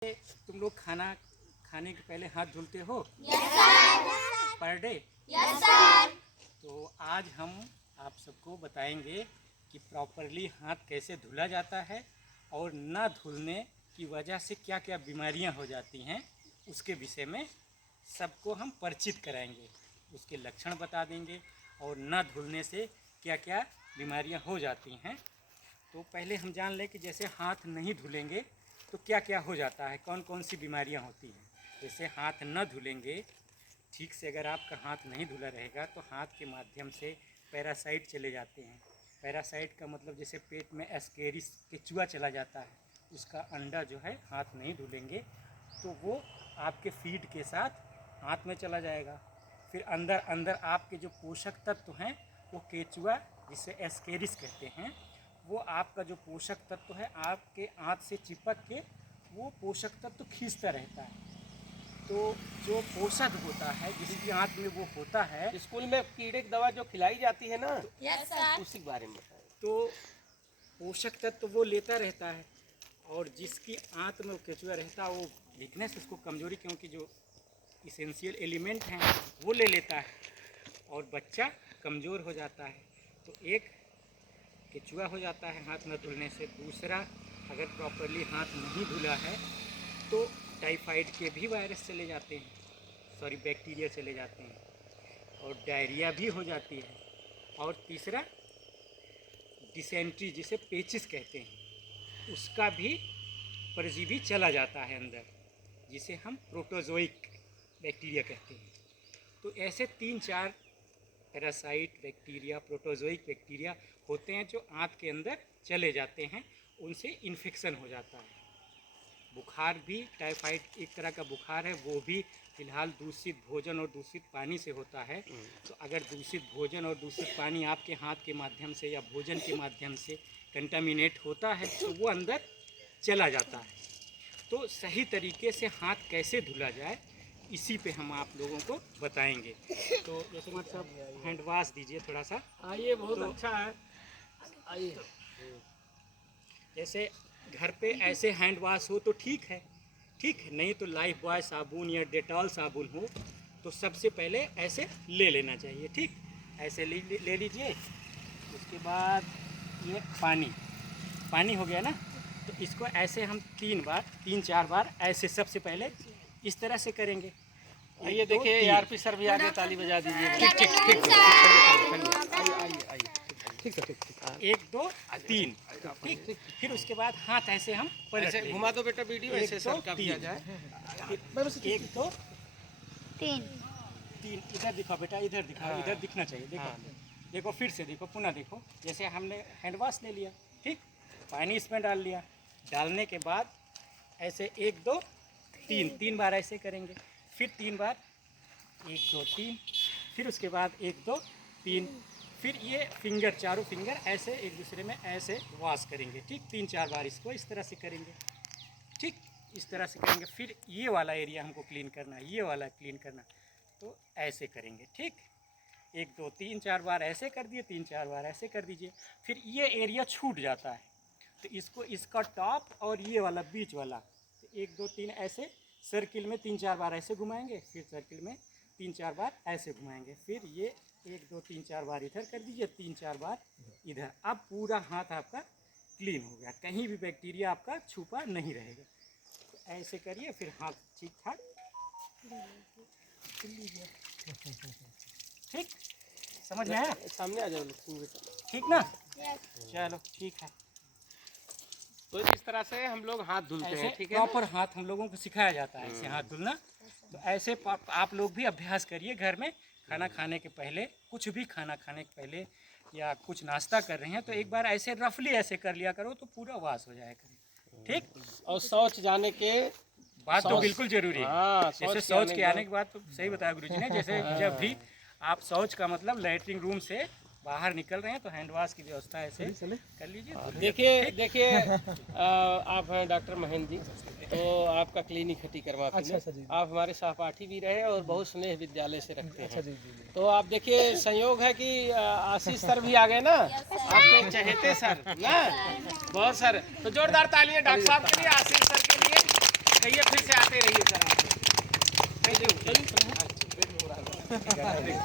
तुम लोग खाना खाने के पहले हाथ धुलते हो? Yes sir. Per day? Yes sir. तो आज हम आप सबको बताएंगे कि प्रॉपरली हाथ कैसे धुला जाता है और ना धुलने की वजह से क्या क्या बीमारियां हो जाती हैं, उसके विषय में सबको हम परिचित कराएंगे। उसके लक्षण बता देंगे और ना धुलने से क्या क्या बीमारियां हो जाती हैं। तो पहले हम जान लें कि जैसे हाथ नहीं धुलेंगे तो क्या क्या हो जाता है, कौन कौन सी बीमारियां होती हैं। जैसे हाथ न धुलेंगे ठीक से, अगर आपका हाथ नहीं धुला रहेगा तो हाथ के माध्यम से पैरासाइट चले जाते हैं। पैरासाइट का मतलब जैसे पेट में एस्केरिस केचुआ चला जाता है, उसका अंडा जो है हाथ नहीं धुलेंगे तो वो आपके फीड के साथ हाथ में चला जाएगा। फिर अंदर अंदर आपके जो पोषक तत्व हैं वो केचुआ, जिसे एस्केरिस कहते हैं, वो आपका जो पोषक तत्व है आपके हाथ से चिपक के वो पोषक तत्व खींचता रहता है। तो जो पोषक होता है जिसकी हाथ में वो होता है, स्कूल में कीड़े की दवा जो खिलाई जाती है ना, यस सर। उसी के बारे में बताएं। तो पोषक तत्व वो लेता रहता है और जिसकी आंत में वो केचुआ रहता है वो वीकनेस, उसको कमजोरी, क्योंकि जो इसेंशियल एलिमेंट हैं वो ले लेता है और बच्चा कमज़ोर हो जाता है। तो एक केचुआ हो जाता है हाथ न धुलने से। दूसरा, अगर प्रॉपरली हाथ नहीं धुला है तो टाइफाइड के भी वायरस चले जाते हैं, बैक्टीरिया चले जाते हैं और डायरिया भी हो जाती है। और तीसरा, डिसेंट्री जिसे पेचिस कहते हैं, उसका भी परजीवी चला जाता है अंदर, जिसे हम प्रोटोजोइक बैक्टीरिया कहते हैं। तो ऐसे 3-4 पैरासाइट बैक्टीरिया, प्रोटोजोइक बैक्टीरिया होते हैं जो आंत के अंदर चले जाते हैं, उनसे इन्फेक्शन हो जाता है। बुखार भी, टाइफाइड एक तरह का बुखार है, वो भी फिलहाल दूषित भोजन और दूषित पानी से होता है। तो अगर दूषित भोजन और दूषित पानी आपके हाथ के माध्यम से या भोजन के माध्यम से कंटामिनेट होता है तो वो अंदर चला जाता है। तो सही तरीके से हाथ कैसे धुला जाए, इसी पे हम आप लोगों को बताएंगे। तो जैसे मतलब हैंड वॉश दीजिए थोड़ा सा। आइए, बहुत अच्छा है। आइए, जैसे घर पे ऐसे हैंड वॉश हो तो ठीक है, नहीं तो लाइफ बॉय साबुन या डेटॉल साबुन हो तो सबसे पहले ऐसे ले लेना चाहिए। ठीक, ऐसे ले लीजिए। उसके बाद ये पानी हो गया ना, तो इसको ऐसे हम 3-4 बार ऐसे सबसे पहले इस तरह से करेंगे। आइए देखिए, आरपी सर भी आगे ताली बजा दीजिए। ठीक। 1 2 3, ठीक। फिर उसके बाद हाथ ऐसे हम ऐसे घुमा दो बेटा वीडियो, ऐसे सर का भी आ जाए। 1 2 3। इधर दिखाओ बेटा, इधर दिखाओ, इधर दिखना चाहिए। देखो देखो, फिर से देखो, पुनः देखो। जैसे हमने हैंड वॉश ले लिया, ठीक, पानी इसमें डाल लिया। डालने के बाद ऐसे 1 2 3 बार ऐसे करेंगे। फिर 3 बार, 1 2 3, फिर उसके बाद 1 2 3, फिर ये फिंगर, चारों फिंगर ऐसे एक दूसरे में ऐसे वॉश करेंगे। ठीक, 3-4 बार इसको इस तरह से करेंगे। ठीक, इस तरह से करेंगे। फिर ये वाला एरिया हमको क्लीन करना है, ये वाला क्लीन करना, तो ऐसे करेंगे। ठीक, 1 2 3-4 बार ऐसे कर दिए, 3-4 बार ऐसे कर दीजिए। फिर ये एरिया छूट जाता है तो इसको, इसका टॉप और ये वाला बीच वाला, तो 1 2 3 ऐसे सर्किल में 3-4 बार ऐसे घुमाएंगे, फिर सर्किल में 3-4 बार ऐसे घुमाएंगे। फिर ये 1 2 3-4 बार इधर कर दीजिए, 3-4 बार इधर। अब पूरा हाथ आपका क्लीन हो गया, कहीं भी बैक्टीरिया आपका छुपा नहीं रहेगा। तो ऐसे करिए, फिर हाथ ठीक ठाक ठीक, समझ में आया? सामने आ जाओ लक्ष्मी बेटा, ठीक ना? चलो ठीक है। तो इस तरह से हम लोग हाथ धुलते हैं। ठीक है, प्रॉपर हाथ हम लोगों को सिखाया जाता है ऐसे हाथ धुलना। तो ऐसे आप लोग भी अभ्यास करिए घर में। खाना खाने के पहले, कुछ भी खाना खाने के पहले या कुछ नाश्ता कर रहे हैं तो एक बार ऐसे रफली ऐसे कर लिया करो तो पूरा वाश हो जाया करे। ठीक, और शौच जाने के बात तो बिल्कुल जरूरी है। जैसे शौच के आने के बाद, तो सही बताया गुरुजी ने, जैसे जब भी आप शौच का मतलब लैट्रिन रूम से बाहर निकल रहे हैं तो हैंड वॉश की व्यवस्था ऐसे कर लीजिए। देखिए आप हैं डॉक्टर महेंद्र जी, तो आपका क्लिनिक हटी करवाते हैं। अच्छा जी। आप हमारे सहपाठी भी रहे और बहुत स्नेह विद्यालय से रखते हैं। अच्छा जी। तो आप देखिए, संयोग है कि आशीष सर भी आ गए ना, आपके चहेते सर ना, बहुत सर। तो जोरदार तालियां डॉक्टर साहब के लिए, आशीष सर के लिए। कहिए फिर से आते रहिए सर आप। Thank you.